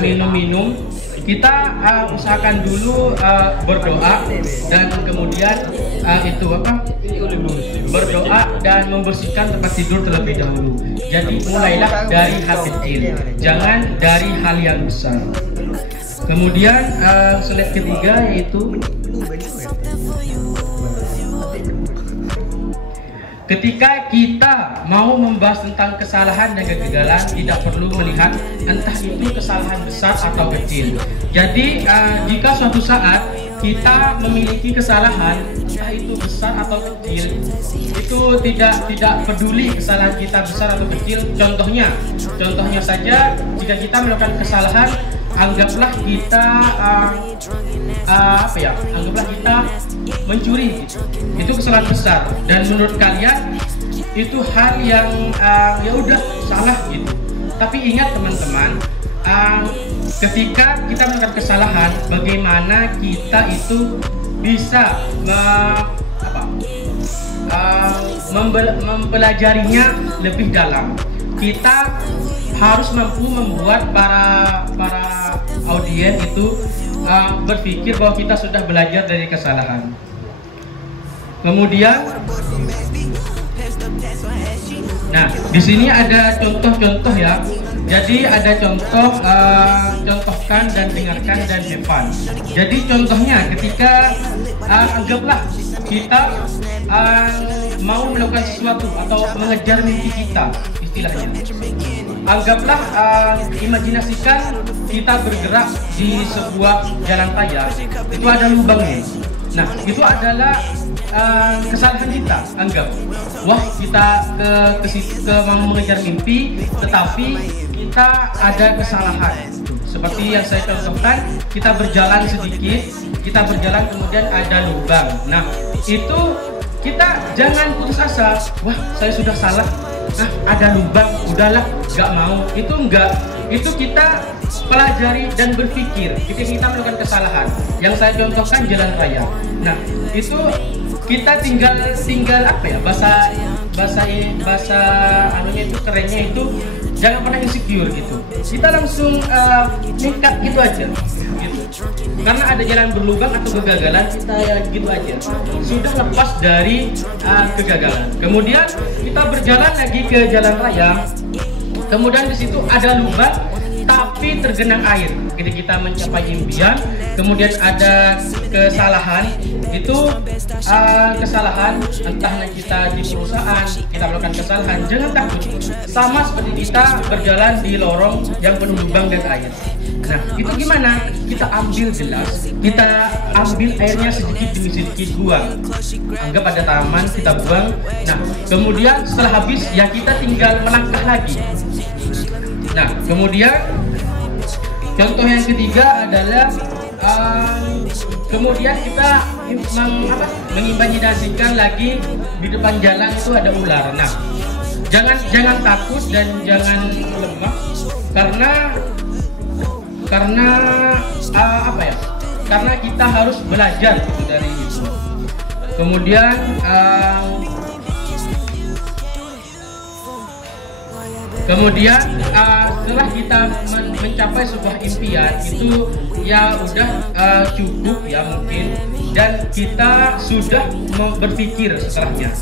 minum-minum, kita usahakan dulu berdoa dan kemudian berdoa dan membersihkan tempat tidur terlebih dahulu. Jadi mulailah dari hal kecil, jangan dari hal yang besar. Kemudian slide ketiga yaitu ketika kita mau membahas tentang kesalahan dan kegagalan, tidak perlu melihat entah itu kesalahan besar atau kecil. Jadi jika suatu saat kita memiliki kesalahan, entah itu besar atau kecil, itu tidak peduli kesalahan kita besar atau kecil. Contohnya saja, jika kita melakukan kesalahan, anggaplah kita anggaplah kita mencuri, gitu. Itu kesalahan besar dan menurut kalian itu hal yang ya udah salah gitu. Tapi ingat teman-teman, ketika kita melakukan kesalahan, bagaimana kita itu bisa mempelajarinya lebih dalam. Kita harus mampu membuat para audiens itu berpikir bahwa kita sudah belajar dari kesalahan. Kemudian, nah di sini ada contoh-contoh ya. Jadi ada contohkan dan dengarkan dan have fun. Jadi contohnya ketika anggaplah kita mau melakukan sesuatu atau mengejar mimpi kita, istilahnya. Anggaplah imajinasikan kita bergerak di sebuah jalan raya, itu ada lubangnya. Nah, itu adalah kesalahan kita. Anggap, wah kita mau mengejar mimpi, tetapi kita ada kesalahan. Seperti yang saya contohkan, kita berjalan sedikit, kita berjalan kemudian ada lubang. Nah, itu kita jangan putus asa. Wah, saya sudah salah. Nah, ada lubang, udahlah, nggak mau. Itu enggak. Itu kita pelajari dan berpikir ketika kita melakukan kesalahan. Yang saya contohkan jalan raya. Nah, itu kita tinggal apa ya? Bahasa anunya itu kerennya itu jangan pernah insecure gitu. Kita langsung nekat gitu aja. Gitu. Karena ada jalan berlubang atau kegagalan, kita ya gitu aja. Sudah lepas dari kegagalan. Kemudian kita berjalan lagi ke jalan raya. Kemudian di situ ada lubang tapi tergenang air. Ketika kita mencapai impian, kemudian ada kesalahan. Itu kesalahan entahnya kita di perusahaan, kita melakukan kesalahan, jangan takut. Sama seperti kita berjalan di lorong yang penuh lubang dan air. Nah, itu gimana? Kita ambil gelas, kita ambil airnya sedikit demi sedikit, buang. Anggap ada taman, kita buang. Nah, kemudian setelah habis, ya kita tinggal melangkah lagi. Nah, kemudian contoh yang ketiga adalah kemudian kita mengimajinasikan lagi di depan jalan itu ada ular. Nah, jangan takut dan jangan lemah karena karena kita harus belajar dari itu. Kemudian setelah kita mencapai sebuah impian itu ya udah cukup ya mungkin, dan kita sudah berpikir setelahnya,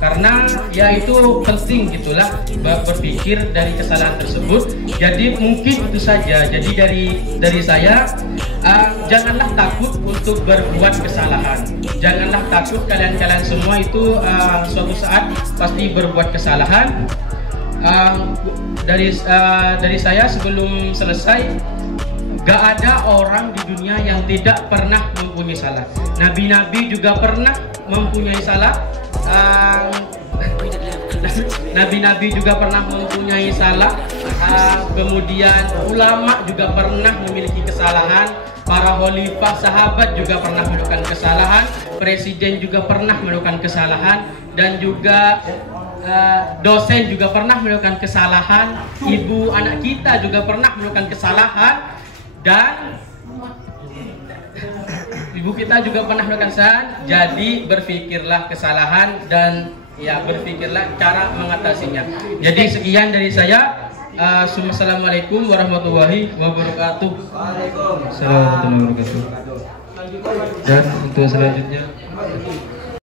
karena ya itu penting gitulah berpikir dari kesalahan tersebut. Jadi mungkin itu saja. Jadi dari saya, janganlah takut untuk berbuat kesalahan. Janganlah takut, kalian semua itu suatu saat pasti berbuat kesalahan. Dari saya sebelum selesai, gak ada orang di dunia yang tidak pernah mempunyai salah. Nabi-nabi juga pernah mempunyai salah. Nabi-nabi juga pernah mempunyai salah. Kemudian ulama juga pernah memiliki kesalahan. Para khalifah, sahabat juga pernah melakukan kesalahan. Presiden juga pernah melakukan kesalahan. Dan juga dosen juga pernah melakukan kesalahan, ibu anak kita juga pernah melakukan kesalahan, dan ibu kita juga pernah melakukan kesalahan. Jadi berpikirlah kesalahan dan ya berpikirlah cara mengatasinya. Jadi sekian dari saya. Assalamualaikum warahmatullahi wabarakatuh. Waalaikumsalam warahmatullahi wabarakatuh. Dan untuk selanjutnya